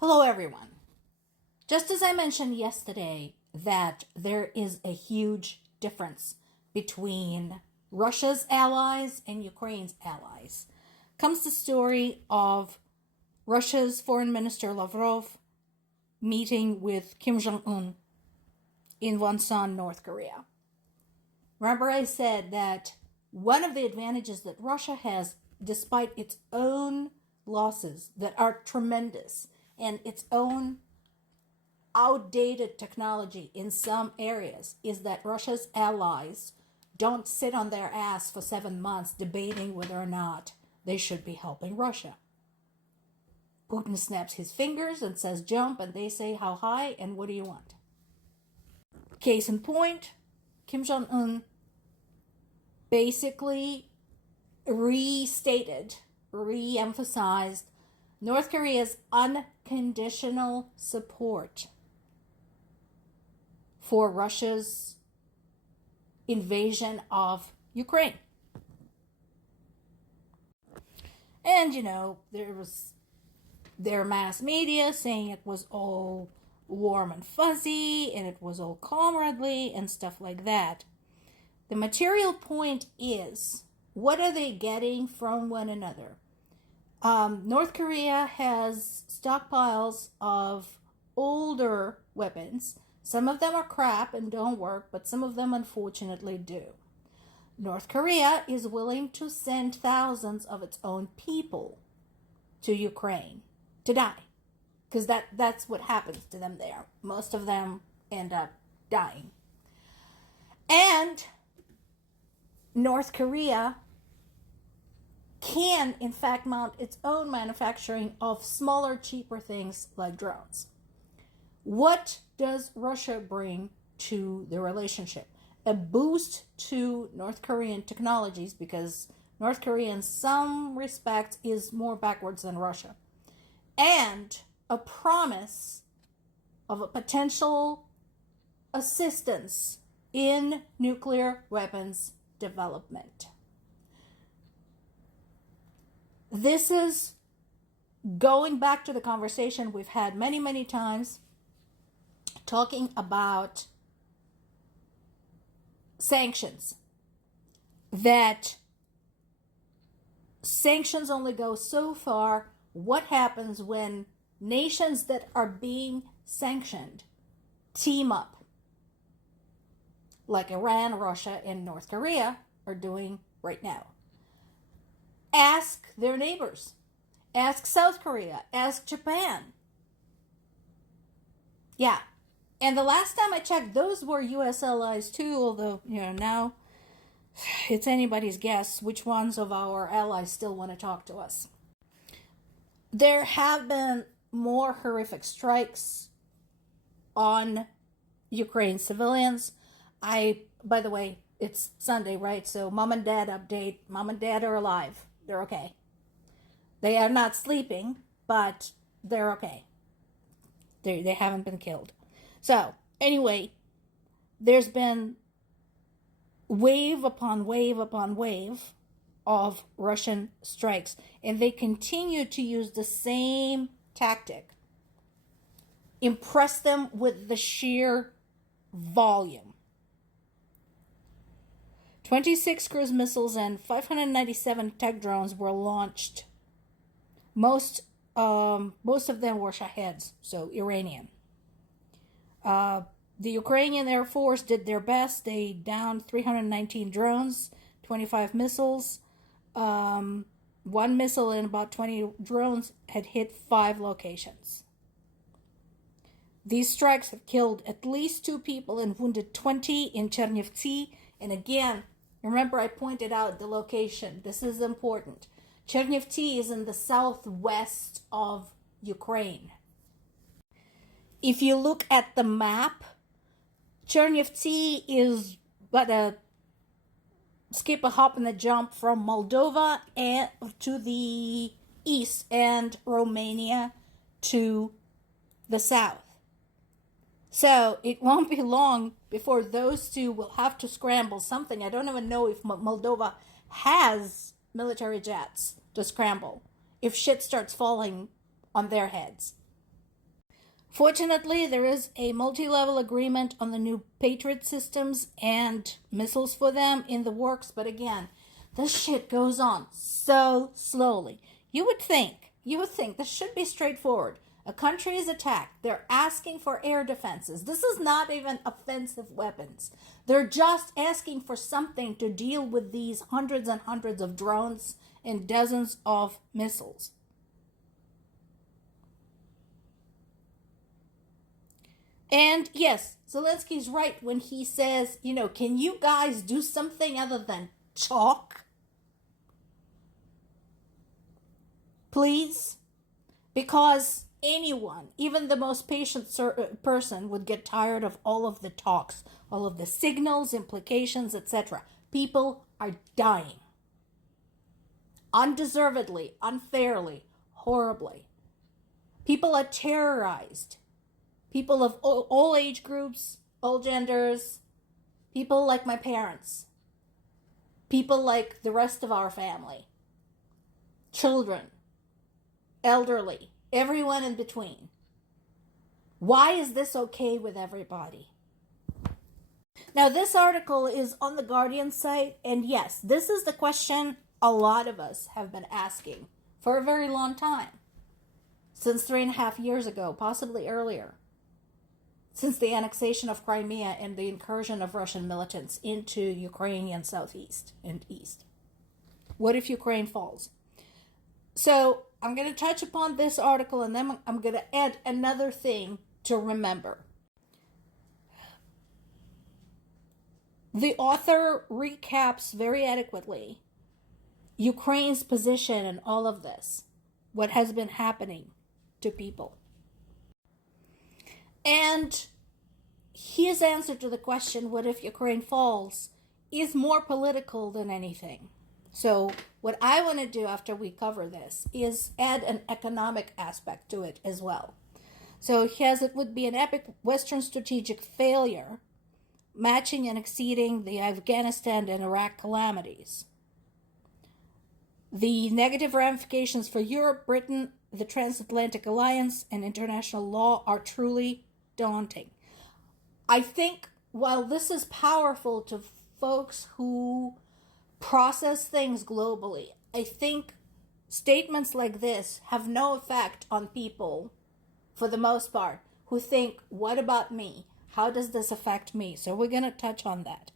Hello, everyone. Just as I mentioned yesterday, that there is a huge difference between Russia's allies and Ukraine's allies, comes the story of Russia's Foreign Minister Lavrov meeting with Kim Jong un in Wonsan, North Korea. Remember, I said that one of the advantages that Russia has, despite its own losses that are tremendous and its own outdated technology in some areas, is that Russia's allies don't sit on their ass for 7 months debating whether or not they should be helping Russia. Putin snaps his fingers and says jump, and they say how high and what do you want? Case in point, Kim Jong un basically re-emphasized North Korea's unconditional support for Russia's invasion of Ukraine. And, there was their mass media saying it was all warm and fuzzy and it was all comradely and stuff like that. The material point is, what are they getting from one another? North Korea has stockpiles of older weapons. Some of them are crap and don't work, but some of them unfortunately do. North Korea is willing to send thousands of its own people to Ukraine to die, because that's what happens to them there. Most of them end up dying. And North Korea can, in fact, mount its own manufacturing of smaller, cheaper things like drones. What does Russia bring to the relationship? A boost to North Korean technologies, because North Korea, in some respects, is more backwards than Russia. And a promise of a potential assistance in nuclear weapons development. This is going back to the conversation we've had many, many times, talking about sanctions. That sanctions only go so far. What happens when nations that are being sanctioned team up, like Iran, Russia, and North Korea are doing right now? Ask their neighbors. Ask South Korea. Ask Japan. Yeah. And the last time I checked, those were U.S. allies too, although, now it's anybody's guess which ones of our allies still want to talk to us. There have been more horrific strikes on Ukraine civilians. By the way, it's Sunday, right? So mom and dad update. Mom and dad are alive. They're okay. They are not sleeping, but they're okay. They haven't been killed. So, anyway, there's been wave upon wave upon wave of Russian strikes, and they continue to use the same tactic. Impress them with the sheer volume. 26 cruise missiles and 597 tech drones were launched. Most of them were Shaheds, so Iranian. The Ukrainian Air Force did their best. They downed 319 drones, 25 missiles. One missile and about 20 drones had hit 5 locations. These strikes have killed at least 2 people and wounded 20 in Chernivtsi. And again, remember I pointed out the location. This is important. Chernivtsi is in the southwest of Ukraine. If you look at the map, Chernivtsi is but a skip, a hop, and a jump from Moldova and to the east, and Romania to the south. So it won't be long before those two will have to scramble something. I don't even know if Moldova has military jets to scramble if shit starts falling on their heads. Fortunately, there is a multi-level agreement on the new Patriot systems and missiles for them in the works, but again, this shit goes on so slowly. You would think this should be straightforward. A country is attacked. They're asking for air defenses. This is not even offensive weapons. They're just asking for something to deal with these hundreds and hundreds of drones and dozens of missiles. And yes, Zelensky's right when he says, can you guys do something other than talk? Please? Because anyone, even the most patient person, would get tired of all of the talks, all of the signals, implications, etc. People are dying. Undeservedly, unfairly, horribly. People are terrorized. People of all age groups, all genders, people like my parents, people like the rest of our family, children, elderly, everyone in between. Why is this okay with everybody? Now, this article is on the Guardian site, and yes, this is the question a lot of us have been asking for a very long time, since 3.5 years ago, possibly earlier. Since the annexation of Crimea and the incursion of Russian militants into Ukrainian southeast and east. What if Ukraine falls? So I'm going to touch upon this article, and then I'm going to add another thing to remember. The author recaps very adequately Ukraine's position in all of this, what has been happening to people. And his answer to the question, what if Ukraine falls, is more political than anything. So what I want to do after we cover this is add an economic aspect to it as well. So he has it would be an epic Western strategic failure, matching and exceeding the Afghanistan and Iraq calamities. The negative ramifications for Europe, Britain, the transatlantic alliance, and international law are truly daunting. I think while this is powerful to folks who process things globally, I think statements like this have no effect on people, for the most part, who think, what about me? How does this affect me? So we're going to touch on that.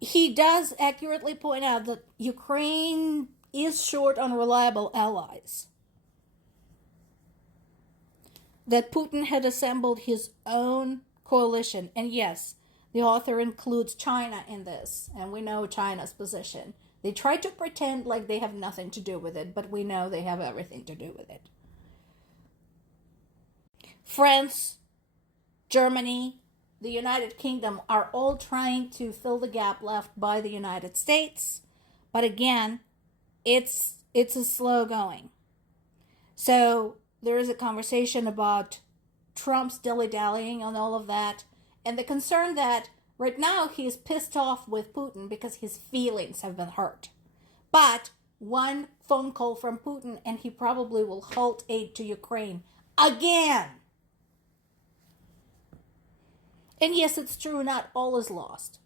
He does accurately point out that Ukraine is short on reliable allies. That Putin had assembled his own coalition. And yes, the author includes China in this, and we know China's position. They try to pretend like they have nothing to do with it, but we know they have everything to do with it. France, Germany, the United Kingdom are all trying to fill the gap left by the United States. But again, it's a slow going. So there is a conversation about Trump's dilly-dallying on all of that, and the concern that right now he is pissed off with Putin because his feelings have been hurt. But one phone call from Putin and he probably will halt aid to Ukraine again. And yes, it's true, not all is lost.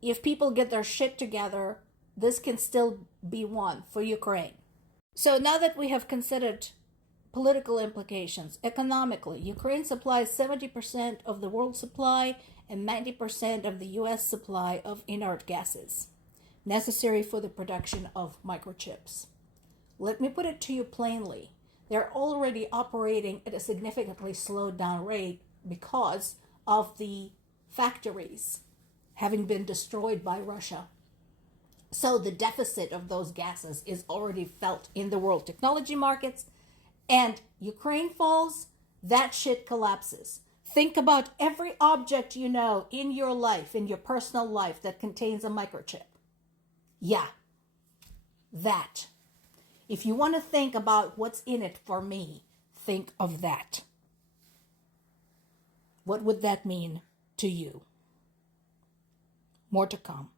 If people get their shit together, this can still be won for Ukraine. So now that we have considered political implications, economically, Ukraine supplies 70% of the world supply and 90% of the US supply of inert gases necessary for the production of microchips. Let me put it to you plainly. They're already operating at a significantly slowed down rate because of the factories having been destroyed by Russia. So the deficit of those gases is already felt in the world technology markets, and Ukraine falls, that shit collapses. Think about every object you know in your life, in your personal life, that contains a microchip. Yeah, that. If you want to think about what's in it for me, think of that. What would that mean to you? More to come.